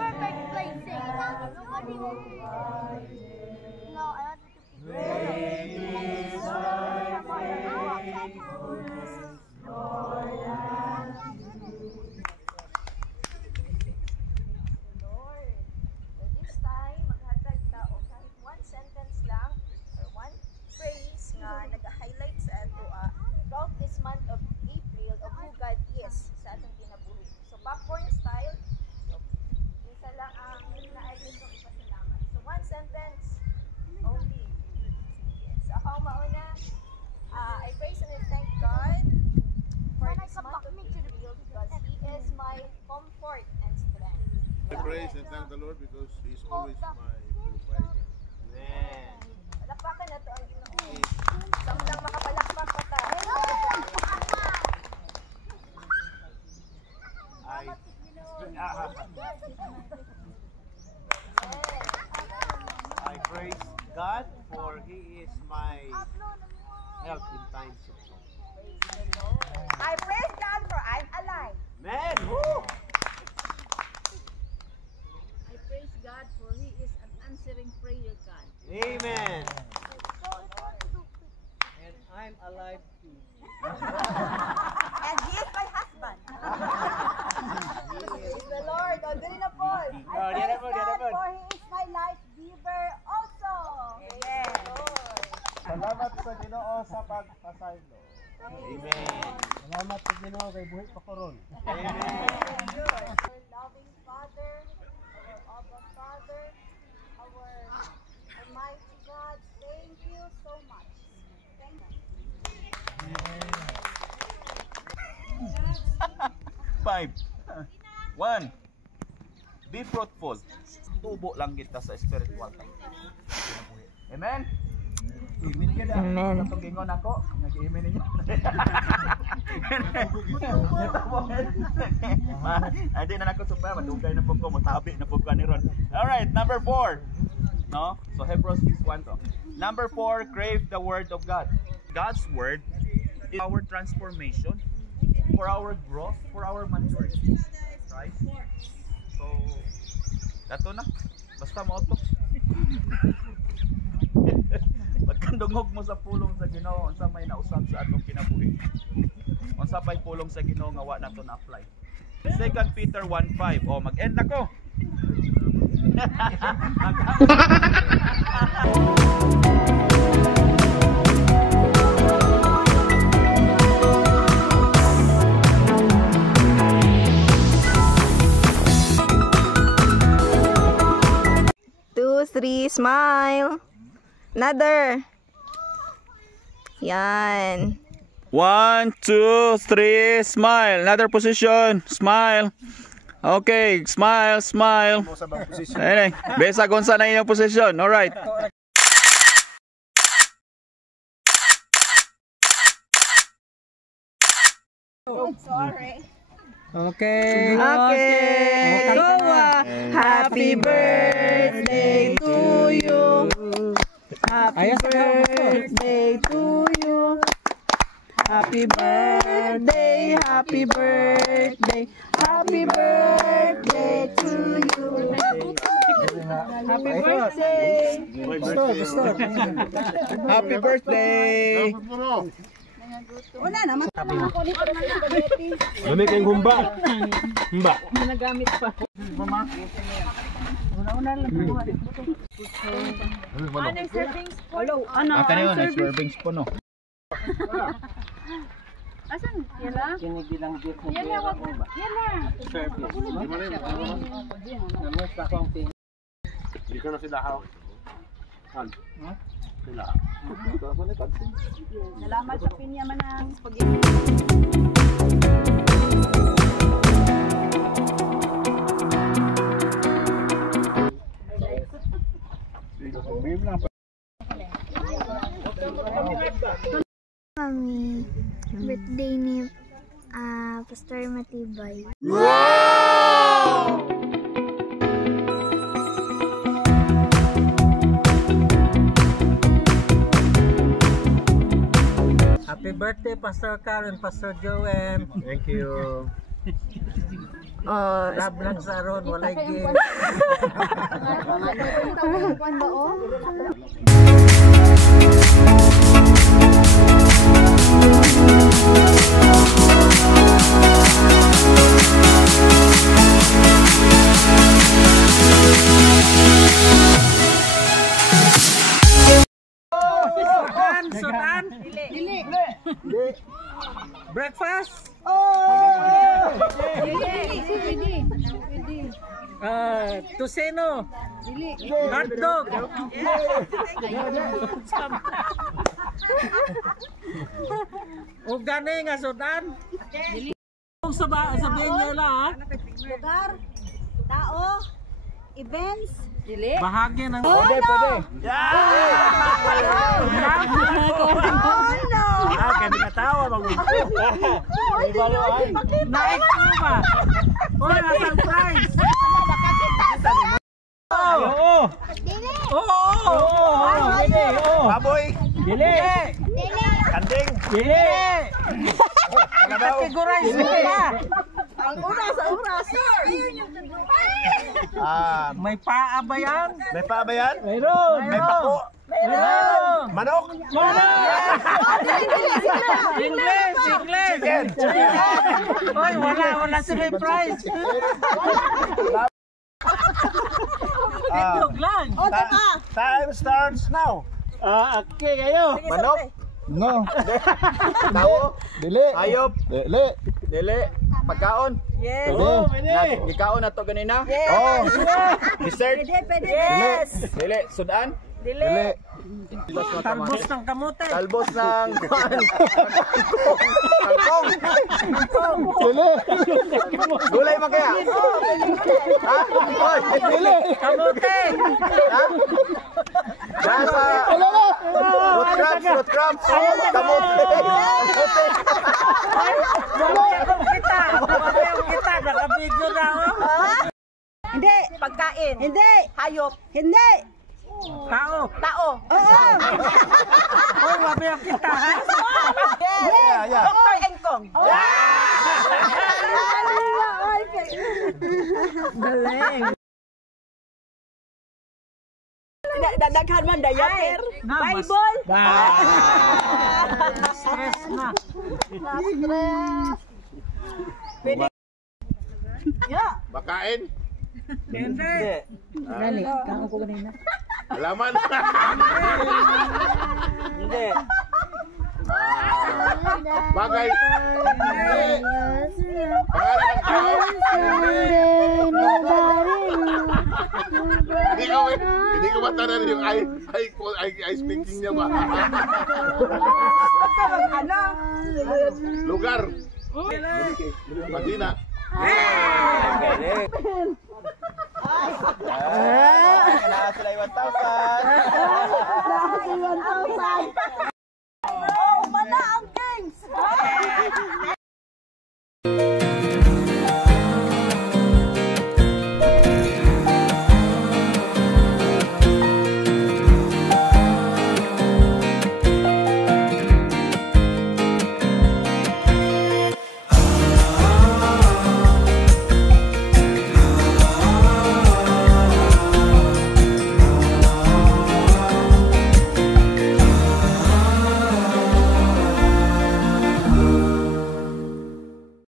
Perfect placing. Nobody will. No, I want to keep Lord, so this time, maghatag ka o kahit one sentence lang or one phrase nga nag-highlight sa ato throughout this month of April of who God is sa atong kinabuhi. So, popcorn style. So, isa lang ang na-address ng ipasalamat. So, one sentence only. So, ako ang mauna. I praise and I thank God for this month of April because He is my comfort and strength. I praise and thank the Lord because He is always my provider. Amen. Palakpakan na to ang Ginoo. Samtang makapalakpak pa ta. I praise God for He is my help in times of trouble. I praise God for I'm alive. Man, woo! I praise God for He is an answering prayer God. Amen. And I'm alive too. And He is my husband. Praise the Lord. O, dili na po. I praise God for He is my life giver also. Amen. Salamat sa Ginoo sa pagpasaylo. Amen. Salamat sa Ginoo kay buhi pa koron. Amen. Our loving Father, our Abba Father, our Almighty God, thank you so much. Thank you. 5. 1. Be fruitful. Tubo lang kita sa spiritual. Amen. Amen. Katong gingon ako, nag-amen ninyo. Adi na nako super, madugay na po ko, matabi na po ko ni Ron. All right, number 4. No? So Hebrews 6:1 to. Number 4, crave the word of God. God's word is our transformation, for our growth, for our maturity. Right? So, dato na. Basta mo to. Pagkandungog mo sa pulong sa Ginoo, unsa may nausab sa atong kinabuhi. Unsa pay pulong sa Ginoo nga wa nato na-apply. 2 Peter 1:5. Oh, mag-end na ko. Two, three, smile. Another. Yan. 1, 2, 3, smile. Another position. Smile. Okay, smile, smile. Ayun, besa gonsa na inyong position. All right. Sorry. Okay. Okay. Happy birthday to you. Happy birthday to you. Happy birthday, happy birthday, happy birthday to you. Happy birthday. Happy birthday. Una naman ako nito ng spaghetti. Dami kayong humba. Humba. Ginagamit pa. Una lang po. Ano yung servings po? Ano? Kanina na serving spoon no. Asan? Yan na? Kinigilang gift mo. Yan na, wag mo. Yan na. Service. Di man yun. Namis ako ang ting. Hindi ka na sila haw. Han. Sila. Nalaman sa pinya man ang spaghetti. Mami, birthday ni Pastor Matibay. Happy birthday, Pastor Karen, Pastor Joem. Thank you. Love lang sa aron, walay gift. Sudan? Dili. Breakfast? Tusino? Hotdog? O gani nga Sudan? Sabihin niyo lang ha? Lugar, tao, events. Dili. Bahagi ng... Pwede. Kami katawa Naik ko ba? Uy, nasang prize? Oo! Dili. Baboy! Dili! Kanding! Dili! Categorize mo na! Ang oras, ang oras. May paa ba yan? May pa ba yan? Mayroon! May pako! Mayroon! Manok! English! Chicken! Oy, wala sila yung prize! Itlog lang! Time starts now! Okay kayo! Manok! No! Tao! Dili! Hayop! Dili! Dili! Pagkaon! Yes. Oo, Gikaon na to ganina? Yes. Oh! Dessert? Pwede. Yes. Dili! Sudan? Dili. Talbos ng kamote! Talbos ng kangkong! Dili! Gulay man kaya? Ha? Oy! Dili! Kamote! Ha? Nasa... Fruit crabs! Kamote! Mamayang kita! Nakabidyo na ako! Hindi. Pagkain. Hindi. Hayop. Hindi. Tao! Tao. Hoy, mamayang kita ha! Yes. Yeah. Dr. Engkong. Galing! Dadaghan man diaper. Bible! Stress na! Bakain. Hindi! Dali, kako ko kanina. Alaman. Hindi! Bagay. Pangalan ng tao. Hindi ko matanan yung I speaking niya ba? Lugar. Madina. Kailangan sila 1,000.